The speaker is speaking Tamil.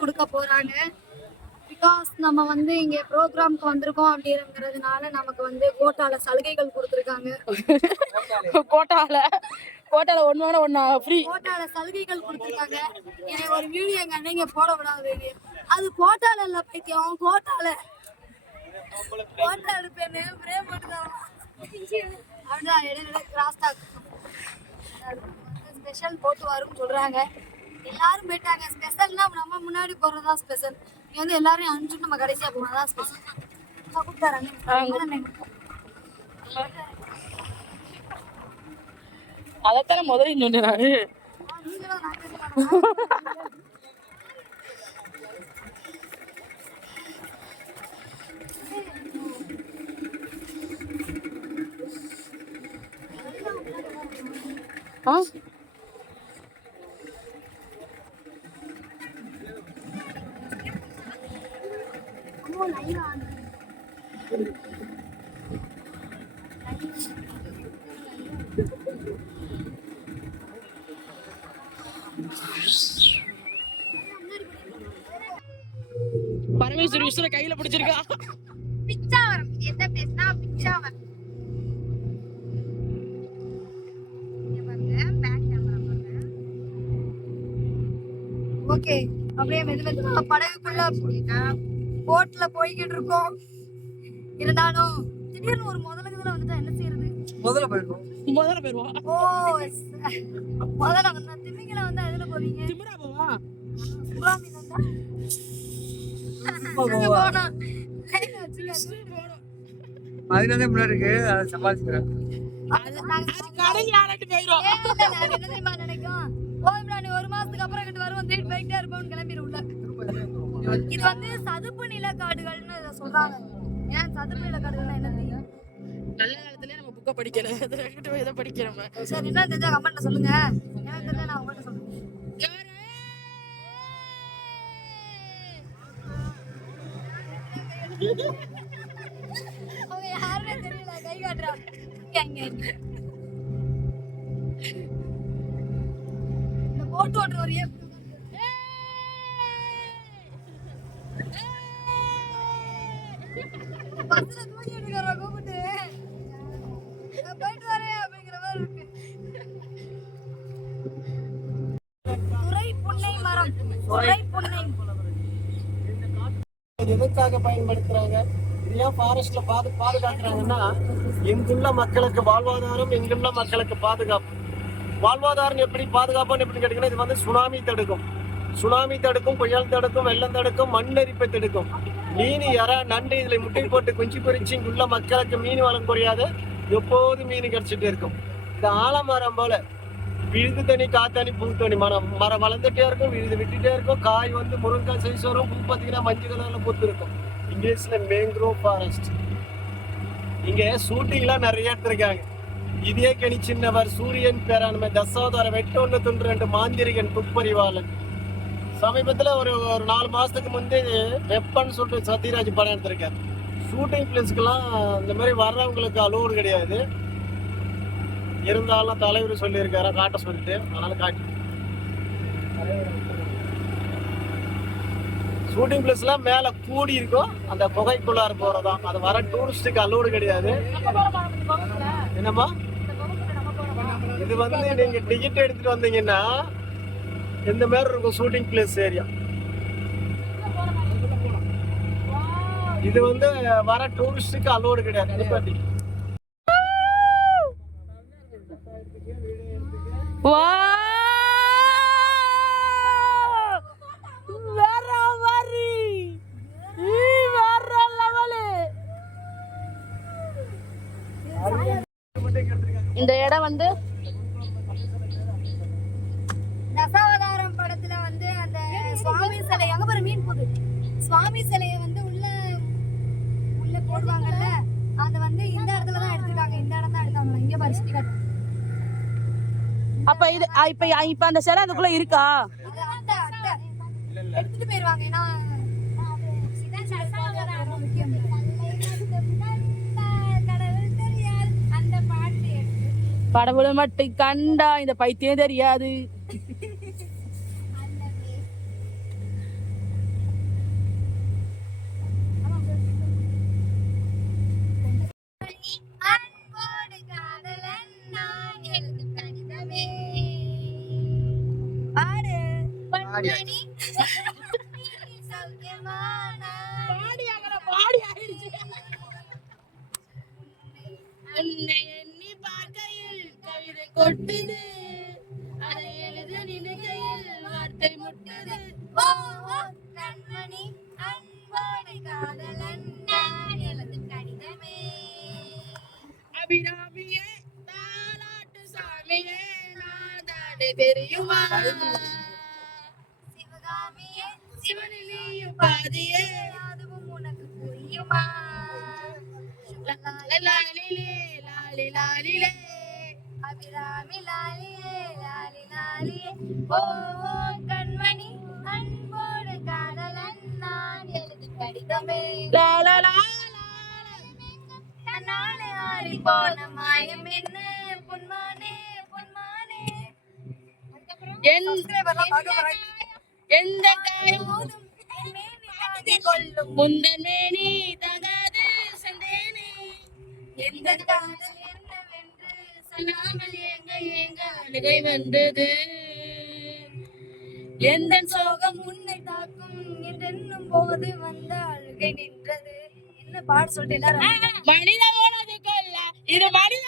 கொடுக்க போறாங்க. பிகாஸ் நம்ம வந்து இங்க ப்ரோக்ராம்க்கு வந்திருக்கோம் அப்படிங்கிறதுனால நமக்கு வந்து கோட்டால சலுகைகள் கொடுத்துருக்காங்க. கோட்டால கோட்டால வாங்கினா ஒண்ணு ஃப்ரீ கோட்டால சலுகைகள் கொடுத்துருக்காங்க. எனக்கு ஒரு வீடியோ எங்க அண்ணங்க போட விடாது அது கோட்டால இல்ல பைத்தியம் கோட்டால கோட்டால பேரு பிரேம் பண்ணுதான் அப்படிதான் இடையில கிராஸ் டாக் ஸ்பெஷல் போட்டு வரும்னு சொல்றாங்க. எல்லாரும் போயிட்டாங்க. ஸ்பெஷல்னா நம்ம முன்னாடி போறதா ஸ்பெஷல். இங்க வந்து எல்லாரையும் அனுப்பிச்சு நம்ம கடைசியா போனதான் ஸ்பெஷல். அதைத்தானே முதல்ல சொன்னேன் நானு? ஆ. பரமேஸ்வரி உசுர கையில பிடிச்சிருக்கா? பிச்சாவரம். என்ன பேசினா பிச்சாவரம். ஓகே அப்படியே மெது மெதுவா படகுக்குள்ள போட்ல போய்கிட்டு இருக்கோம் இருந்தாலும் திடீர்னு ஒரு முதலுக்குதுல வந்துட்டா என்ன செய்யறது முதல்ல போயிருக்கோம். முதல்ல போயிருவா? ஓ முதல்ல வந்தா திமிங்கல வந்து அதுல போவீங்க? திமிரா போவா? சுறாமி வந்தா? போவா. அங்க போனா. லைன் வச்சுக்க அதனால முன்னாடி இருக்கு. அதை சமாளிச்சுக்கிறேன். ஒரு மாசத்துக்கு அப்புறம் வருவோம். தேடி போயிட்டே இருப்போம்னு கிளம்பிடு உள்ள இது வந்து சதுப்பு நிலக்காடுகள்னு இதை சொல்றாங்க. ஏன் சதுப்பு நிலக்காடுகள்னா என்ன தெரியும்? நல்ல காலத்துல நம்ம புக்க படிக்கல இதை படிக்கிறோம் சரி என்ன தெரிஞ்சா கமெண்ட்ல சொல்லுங்க. எனக்கு தெரியல நான் உங்கள்கிட்ட சொல்றேன். அவங்க யாருமே தெரியல. கை காட்டுறாங்க. இந்த போட்டு ஓட்டுற ஒரு எதுக்காக பயன்படுத்துறாங்க? ஏன் ஃபாரஸ்ட்ல பாது பாதுகாக்கிறாங்கன்னா இங்குள்ள மக்களுக்கு வாழ்வாதாரம் இங்குள்ள மக்களுக்கு பாதுகாப்பு. வாழ்வாதாரம் எப்படி பாதுகாப்புன்னு எப்படி கேட்டீங்கன்னா இது வந்து சுனாமி தடுக்கும். சுனாமி தடுக்கும் புயல் தடுக்கும் வெள்ளம் தடுக்கும் மண்ணரிப்பை தடுக்கும். மீன் யாரா நண்டு இதில் முட்டை போட்டு குஞ்சு பொறிச்சு உள்ள மக்களுக்கு மீன் வளம் குறையாது எப்போதும் மீன் கிடைச்சிட்டே இருக்கும். இது ஆலமரம் போல விழுது தண்ணி காத்தாணி பூ தண்ணி மரம் மரம் வளர்ந்துட்டே இருக்கும் விழுது விட்டுட்டே இருக்கும். காய் வந்து முருங்காய் சைஸ் வரும் பூ பார்த்தீங்கன்னா மஞ்சள் கலரில் பூத்து இருக்கும். இங்கிலீஷில் மேங்க்ரோவ் ஃபாரஸ்ட் இங்கே ஷூட்டிங்லாம் நிறைய எடுத்திருக்காங்க. இதே கணி சின்னவர் சூரியன் பேராண்மை தசாவதார வெட்டொன்னு துண்டு ரெண்டு மாந்திரிகன் துப்பறிவாளன் சமீபத்தில் ஒரு ஒரு நாலு மாதத்துக்கு முந்தி வெப்பன் சொல்லிட்டு சத்யராஜ் படம் எடுத்திருக்காரு. ஷூட்டிங் பிளேஸ்க்கெல்லாம் இந்த மாதிரி வர்றவங்களுக்கு அலுவல் கிடையாது. இருந்தாலும் தலைவர் சொல்லியிருக்காரா காட்ட சொல்லிட்டு அதனால காட்டி. ஷூட்டிங் பிளேஸ்லாம் மேலே கூடி இருக்கும். அந்த குகைக்குள்ளார போகிறதான் அது வர டூரிஸ்ட்டுக்கு அலோடு கிடையாது. என்னம்மா? இது வந்து நீங்கள் டிக்கெட் எடுத்துகிட்டு வந்தீங்கன்னா இந்த மாதிரி இருக்கும் ஷூட்டிங் பிளேஸ் ஏரியா இது வந்து வர டூரிஸ்டுக்கு அலோடு கிடையாது. நிப்பாட்டி. இந்த இடம் வந்து தசாவதாரம் படத்துல வந்து அந்த சுவாமி சிலை அங்க பாரு மீன் போகுது. சுவாமி சிலைய வந்து உள்ள உள்ள போடுவாங்கல்ல அத வந்து இந்த இடத்துல தான் எடுத்திருக்காங்க இந்த இடம் தான் எடுத்தாங்க. இங்க பாரு சுத்தி காட்டு. அப்ப இது இப்ப இப்ப அந்த சிலை அதுக்குள்ள இருக்கா? எடுத்துட்டு போயிருவாங்க. ஏன்னா முக்கியம் அந்த பாட்டு கடவுளை மட்டும் கண்டா இந்த பைத்தியம் தெரியாது. உன்னை எண்ணி பார்க்கையில் கவிதை கொட்டுது. அதை எழுத நினைக்கையில் வார்த்தை முட்டுது. ஓ ஓ, கண்மணி அன்போடு காதலன் நான் எழுதும் கடிதமே. அபிராமியே தாலாட்டு சாமியே நான் தானே தெரியுமா? சிவனிலேயும் பாதியே அதுவும் உனக்கு புரியுமா லாலிலே லாலி லாலிலே அபிராமி லாலியே லாலி லாலியே ஓ கண்மணி. அன்போடு காதலன் நான் எழுதி கடிதமே லா லா ஆறி போன மாயம் என்ன புன்மானே புன்மானே என் எந்த காயம் கொள்ளும் முந்தன் மேனி தகாது சந்தேனே எந்த காதல் சொல்லாமல் ஏங்க ஏங்க அழுகை வந்தது. எந்த சோகம் உன்னை தாக்கும் என்றென்னும் போது வந்த அழுகை நின்றது. என்ன பாட சொல்லிட்டு எல்லாரும் மனித உனது கொல்ல இது மனித